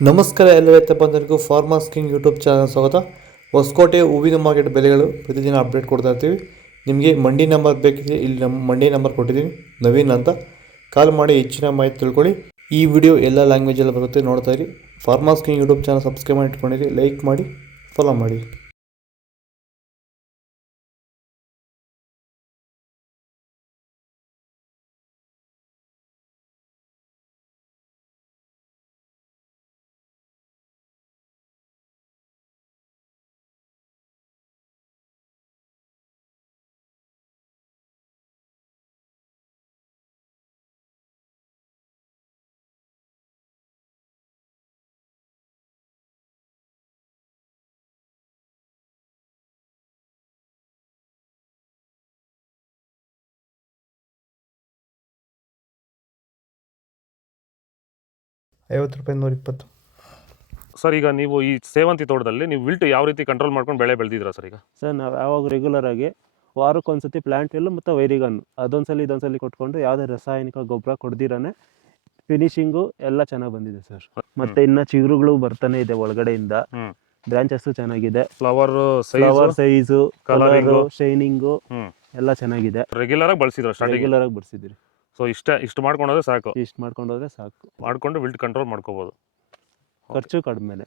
ನಮಸ್ಕಾರ ಎಲ್ಲ ರೈತ ಬಂಧುಗಳಿಗೂ ಫಾರ್ಮರ್ಸ್ ಕಿಂಗ್ ಯೂಟ್ಯೂಬ್ ಚಾನಲ್ ಸ್ವಾಗತ. ಹೊಸಕೋಟೆ ಹೂವಿನ ಮಾರ್ಕೆಟ್ ಬೆಲೆಗಳು ಪ್ರತಿದಿನ ಅಪ್ಡೇಟ್ ಕೊಡ್ತಾ ಇರ್ತೀವಿ. ನಿಮಗೆ ಮಂಡಿ ನಂಬರ್ ಬೇಕಿದ್ರೆ ಇಲ್ಲಿ ನಮ್ಮ ಮಂಡಿ ನಂಬರ್ ಕೊಟ್ಟಿದ್ದೀನಿ, ನವೀನ್ ಅಂತ. ಕಾಲ್ ಮಾಡಿ ಹೆಚ್ಚಿನ ಮಾಹಿತಿ ತಿಳ್ಕೊಳ್ಳಿ. ಈ ವಿಡಿಯೋ ಎಲ್ಲ ಲ್ಯಾಂಗ್ವೇಜಲ್ಲಿ ಬರುತ್ತೆ, ನೋಡ್ತಾ ಇರಿ. Farmers king YouTube channel subscribe ಮಾಡಿ ಇಟ್ಕೊಂಡಿರಿ, ಲೈಕ್ ಮಾಡಿ, ಫಾಲೋ ಮಾಡಿ. ₹50, 120. ಸರ್, ಈಗ ನೀವು ಈ ಸೇವಂತಿ ತೋಟದಲ್ಲಿ ನೀವು ವಿಲ್ಟ್ ಯಾವ ರೀತಿ ಕಂಟ್ರೋಲ್ ಮಾಡ್ಕೊಂಡು ಬೆಳೆ ಬೆಳೆದಿದ್ದೀರಾ ಸರ್? ಈಗ ಸರ್ ನಾವು ಯಾವಾಗ ರೆಗ್ಯುಲರ್ ಆಗಿ ವಾರಕ್ಕೊಂದ್ಸತಿ ಪ್ಲಾಂಟ್ ವಿಲ್ ಮತ್ತು ವೈರಿಗನ್ ಇದೊಂದ್ಸಲಿ ಕೊಟ್ಕೊಂಡು ಯಾವುದೇ ರಾಸಾಯನಿಕ ಗೊಬ್ಬರ ಕೊಡ್ದಿರಾನೆ ಫಿನಿಶಿಂಗು ಎಲ್ಲ ಚೆನ್ನಾಗಿ ಬಂದಿದೆ ಸರ್. ಮತ್ತೆ ಇನ್ನ ಚಿಗುರುಗಳು ಬರ್ತಾನೆ ಇದೆ ಒಳಗಡೆಯಿಂದ. ಬ್ರಾಂಚಸ್ ಚೆನ್ನಾಗಿದೆ, ಫ್ಲವರ್ ಸೈಜು, ಕಲರು, ಶೈನಿಂಗು ಎಲ್ಲ ಚೆನ್ನಾಗಿದೆ. ರೆಗ್ಯುಲರ್ ಆಗಿ ಬಳಸಿದ್ರಿ. ಸೊ ಇಷ್ಟು ಮಾಡ್ಕೊಂಡೋದ್ರೆ ಸಾಕು. ಇಷ್ಟು ಮಾಡ್ಕೊಂಡೋದ್ರೆ ಸಾಕು, ಮಾಡ್ಕೊಂಡು ವಿಲ್ಟ್ ಕಂಟ್ರೋಲ್ ಮಾಡ್ಕೋಬಹುದು. ಖರ್ಚು ಕಡಿಮೆನೆ.